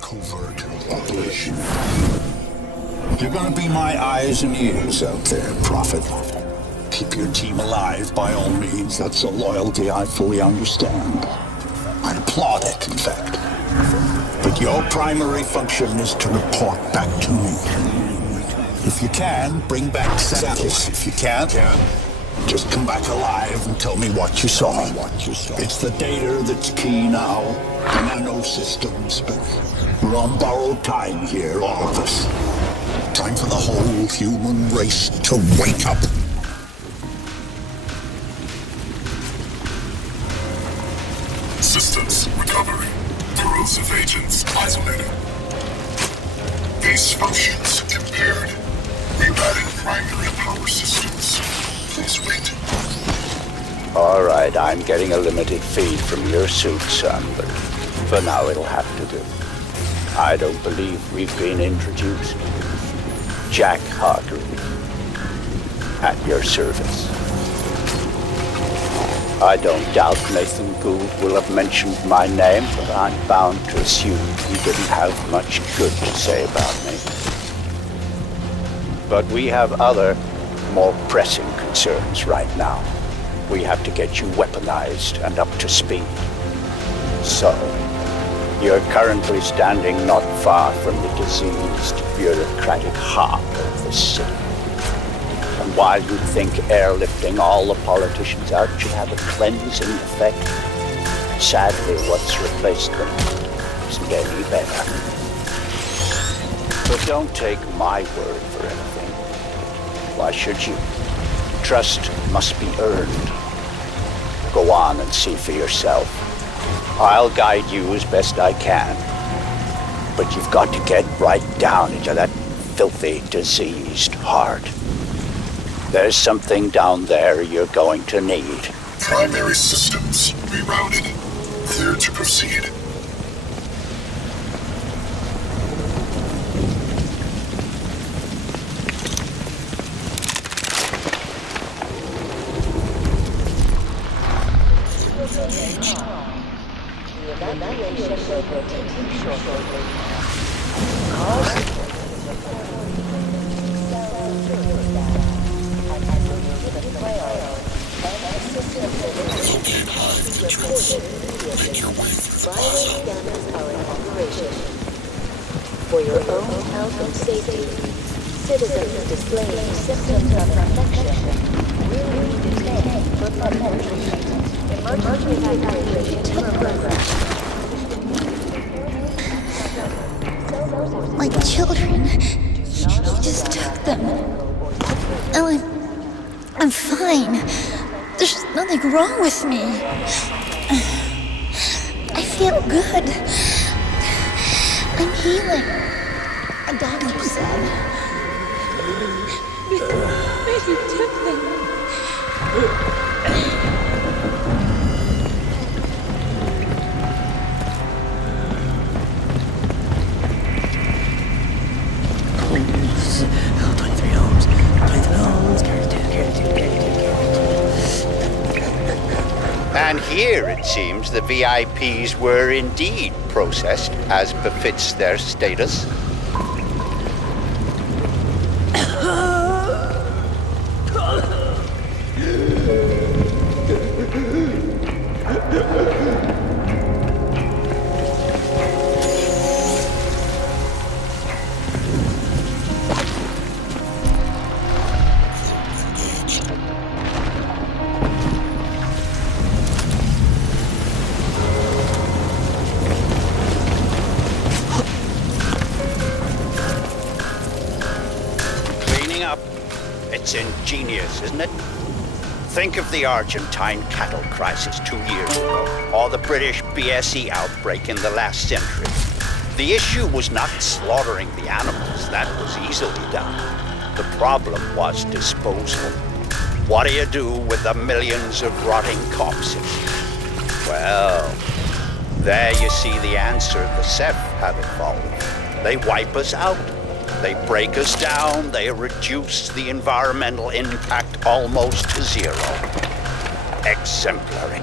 Covert operation. You're gonna be my eyes and ears out there, Prophet. Keep your team alive by all means. That's a loyalty I fully understand. I applaud it, in fact. But your primary function is to report back to me. If you can, bring back samples. If you can't, just come back alive and tell me what you saw. It's the data that's key now. The nano systems, but we're on borrowed time here, all of us. Time for the whole human race to wake up. Systems recovery. Corrosive agents isolated. Base functions impaired. Rerouting primary power systems. Please wait. All right, I'm getting a limited feed from your suit, son, but for now it'll have to do. I don't believe we've been introduced. Jack Hargrave, at your service. I don't doubt Nathan Gould will have mentioned my name, but I'm bound to assume he didn't have much good to say about me. But we have other, more pressing concerns right now. We have to get you weaponized and up to speed. So, you're currently standing not far from the diseased, bureaucratic heart of the city. And while you think airlifting all the politicians out should have a cleansing effect, sadly what's replaced them isn't any better. But don't take my word for anything. Why should you? Trust must be earned. Go on and see for yourself. I'll guide you as best I can. But you've got to get right down into that filthy, diseased heart. There's something down there you're going to need. Primary systems rerouted. Clear to proceed. For your own health and safety, citizens displaying symptoms of infection will be detained for further treatment. Emergency evacuation program. My children, he just took them. Ellen, I'm fine. There's nothing wrong with me. I feel good. I'm healing. A doctor said. He took them. And here, it seems, the VIPs were indeed processed as befits their status. It's ingenious, isn't it? Think of the Argentine cattle crisis 2 years ago, or the British BSE outbreak in the last century. The issue was not slaughtering the animals. That was easily done. The problem was disposal. What do you do with the millions of rotting corpses? Well, there you see the answer the Ceph have evolved. They wipe us out. They break us down. They reduce the environmental impact almost to zero. Exemplary.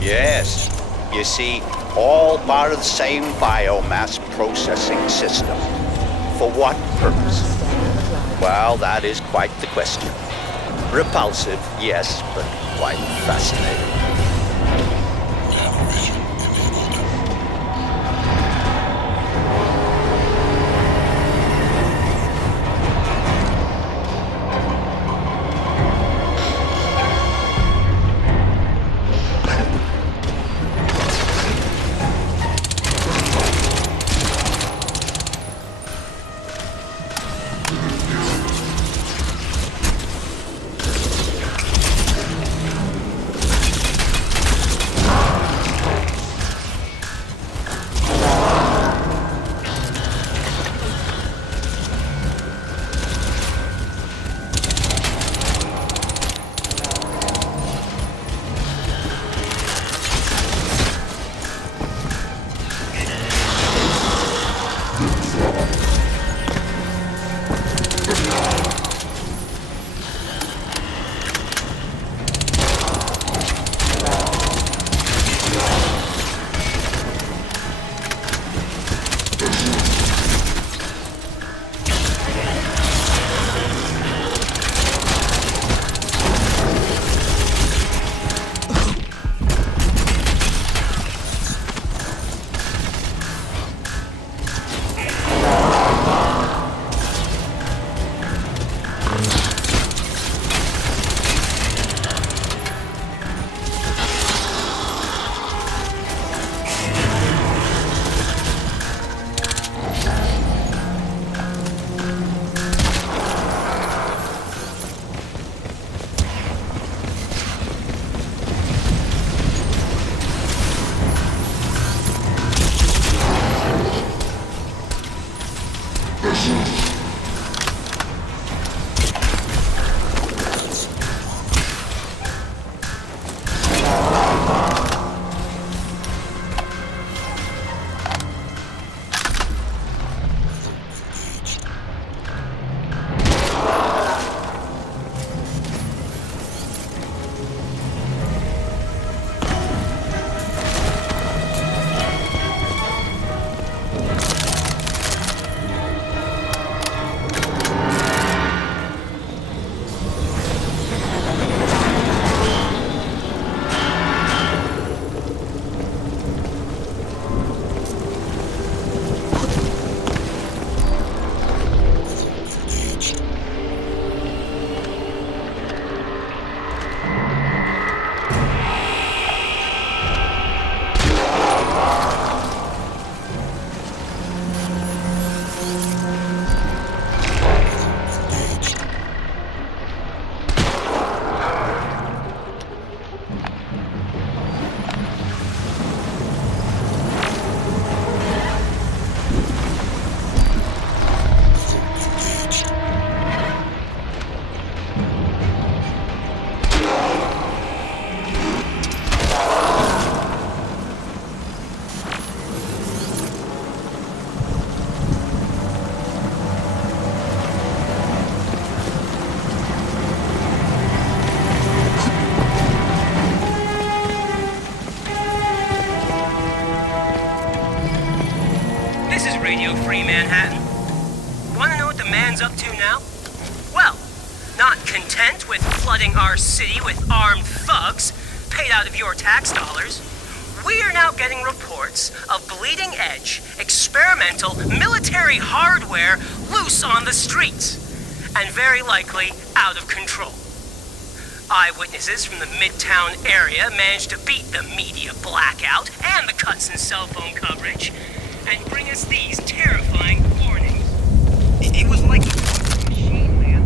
Yes. You see, all part of the same biomass processing system. For what purpose? Well, that is quite the question. Repulsive, yes, but quite fascinating. Radio Free Manhattan. You want to know what the man's up to now? Well, not content. content with flooding our city with armed thugs, paid out of your tax dollars, we are now getting reports of bleeding-edge, experimental military hardware loose on the streets, and very likely out of control. Eyewitnesses from the Midtown area managed to beat the media blackout and the cuts in cell phone coverage, and bring us these terrifying warnings. It was like a machine, man.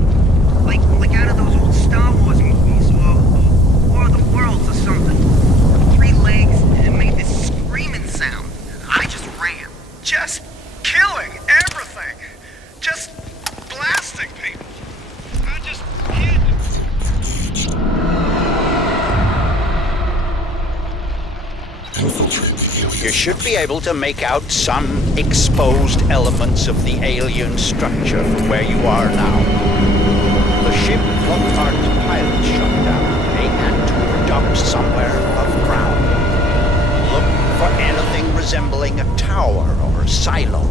Like out of those old Star Wars movies, or War of the Worlds or something. 3 legs, and it made this screaming sound. I just ran. Just killing everything. Just blasting people. I just hid. You should be able to make out some exposed elements of the alien structure from where you are now. The ship Lockhart's pilot shut down. They had to dock somewhere above ground. Look for anything resembling a tower or a silo.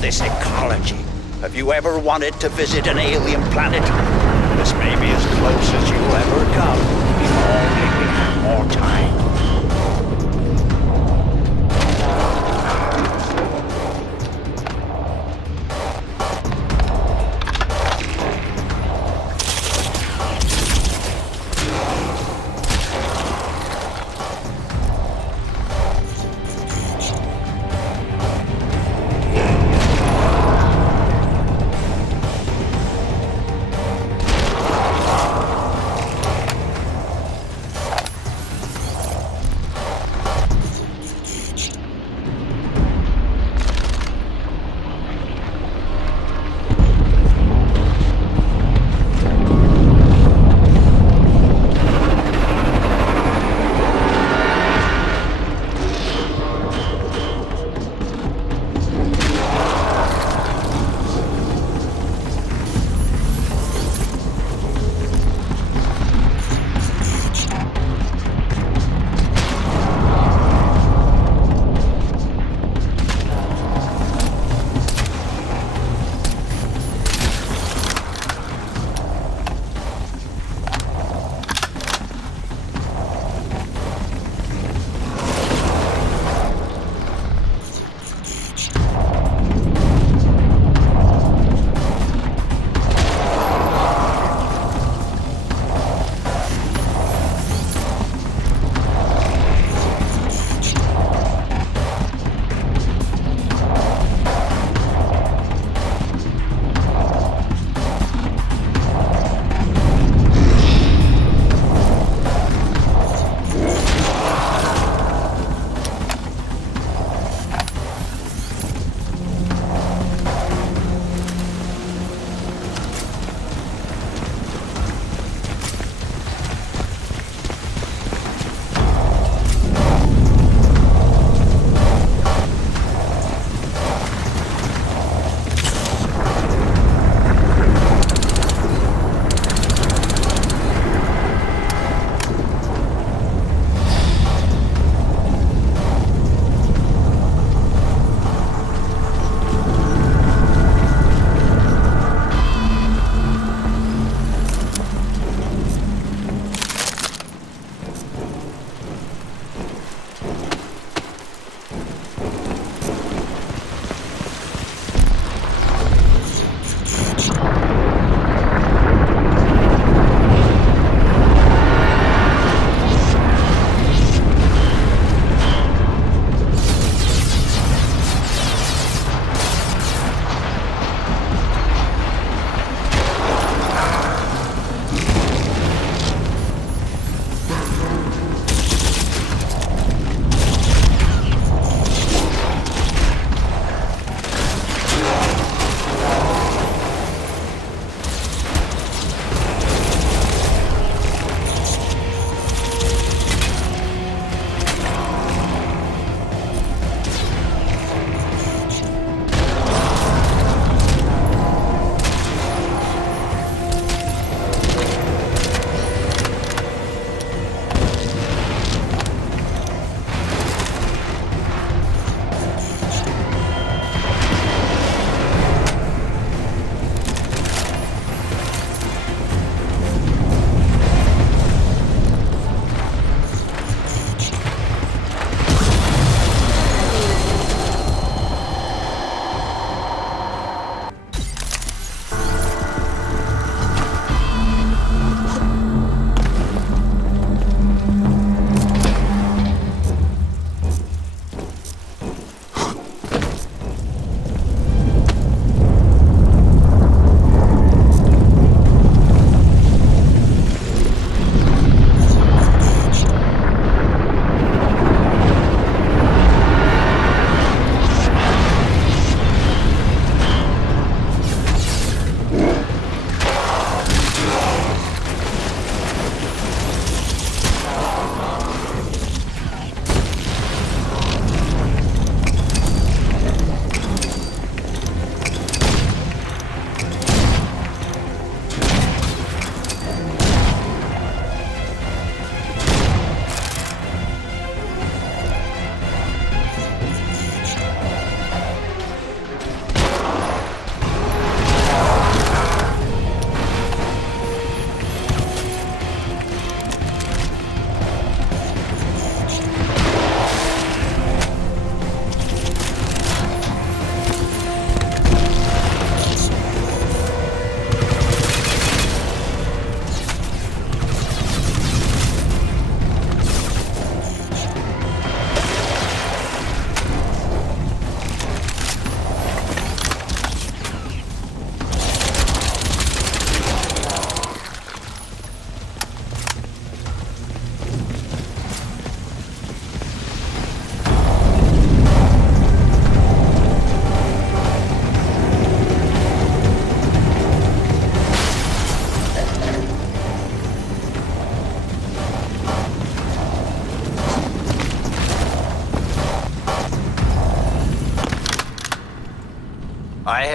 This ecology. Have you ever wanted to visit an alien planet? This may be as close as you'll ever come. If only we had more time.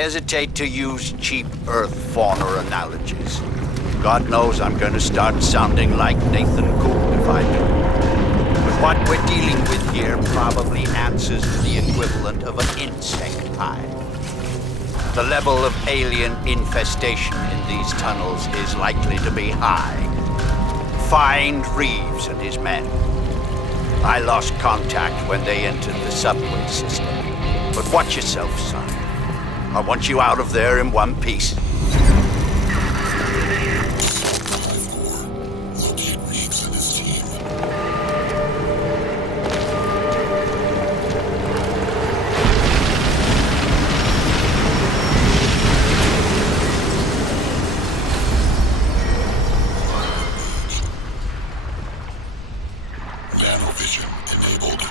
hesitate to use cheap Earth fauna analogies. God knows I'm going to start sounding like Nathan Gould if I do. But what we're dealing with here probably answers to the equivalent of an insect hive. The level of alien infestation in these tunnels is likely to be high. Find Reeves and his men. I lost contact when they entered the subway system. But watch yourself, son. I want you out of there in one piece. Locate Reeves and his team. Nanovision enabled.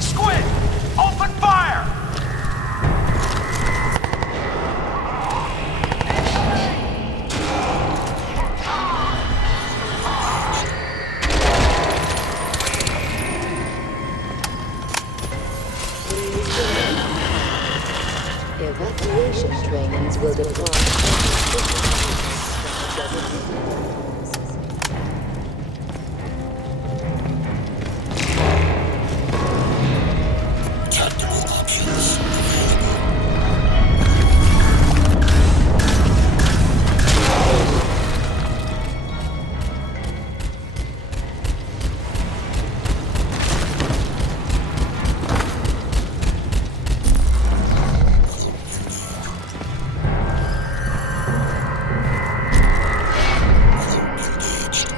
Squid! Open fire! Evacuation trains will depart. Tactical options available. Engaged.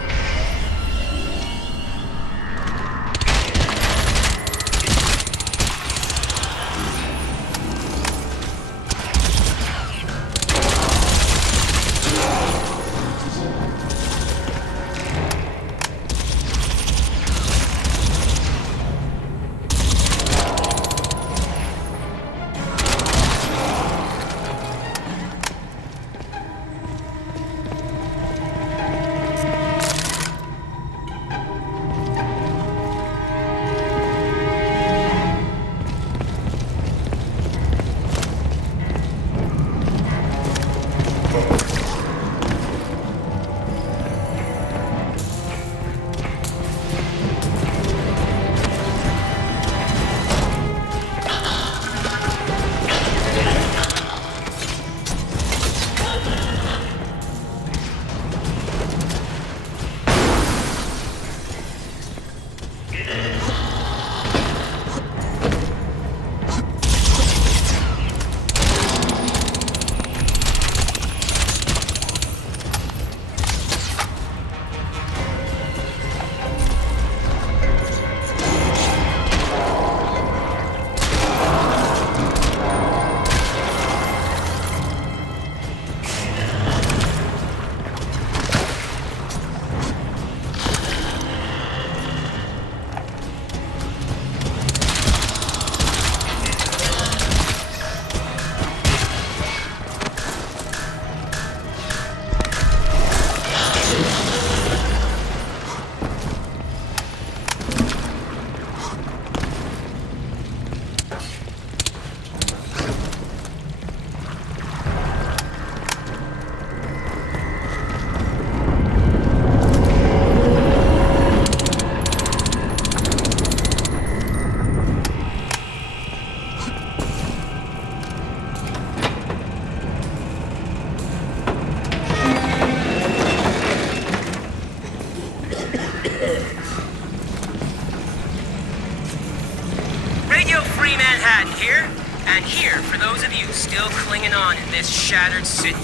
Radio Free Manhattan here, and here for those of you still clinging on in this shattered city.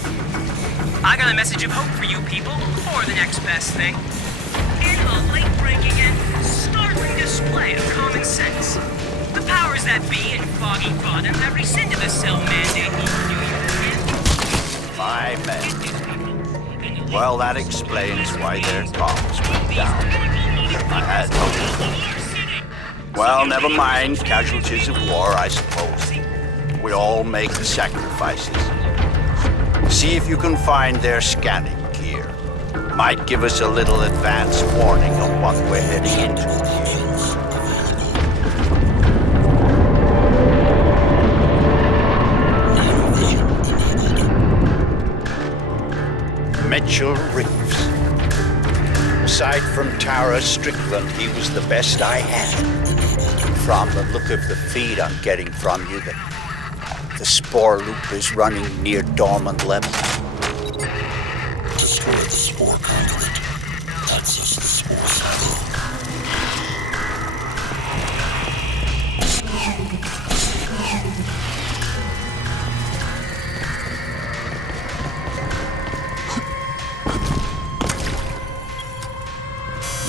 I got a message of hope for you people, or the next best thing. In a late-breaking and startling display of common sense, the powers that be in Foggy Bottom have rescinded the cell mandate you knew you My men. Well, that explains why their comms went down. I had hoped. Well, never mind. Casualties of war, I suppose. We all make sacrifices. See if you can find their scanning gear. Might give us a little advance warning of what we're heading into. Mitchell Reeves. Aside from Tara Strickland, he was the best I had. From the look of the feed I'm getting from you, the spore loop is running near dormant level. Destroy the spore conduit. Access the spore silo.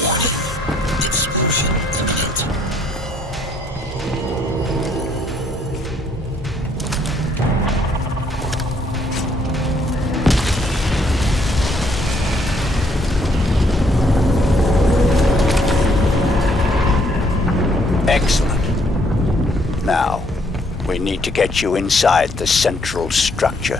Warning. Explosion imminent. Excellent. Now, we need to get you inside the central structure.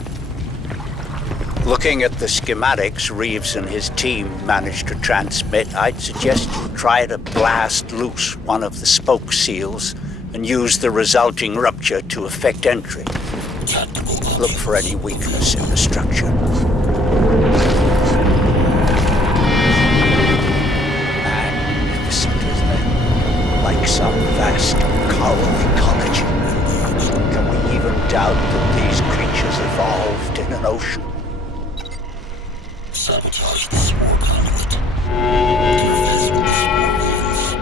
Looking at the schematics Reeves and his team managed to transmit, I'd suggest you try to blast loose one of the spoke seals and use the resulting rupture to effect entry. Look for any weakness in the structure. Magnificent, isn't it? Like some vast coral ecology. Can we even doubt that these creatures evolved in an ocean? Sabotage the spore conduit. Interface with the spore veins.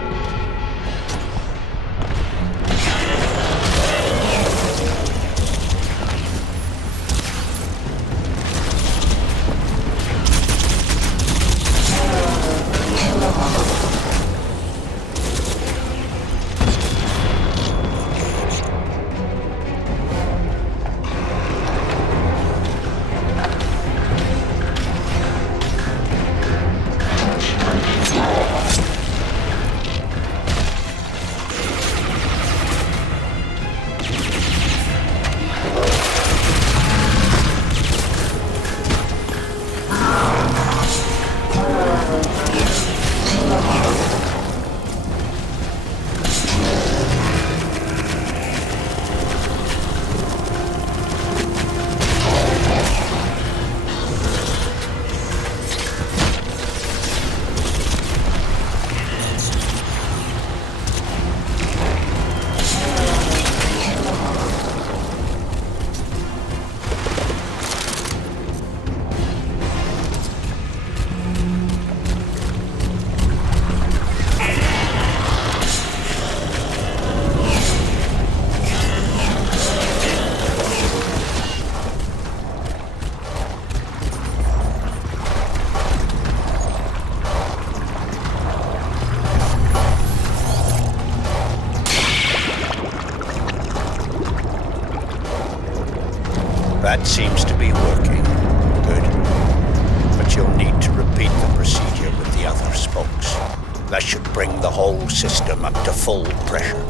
That seems to be working. Good. But you'll need to repeat the procedure with the other spokes. That should bring the whole system up to full pressure.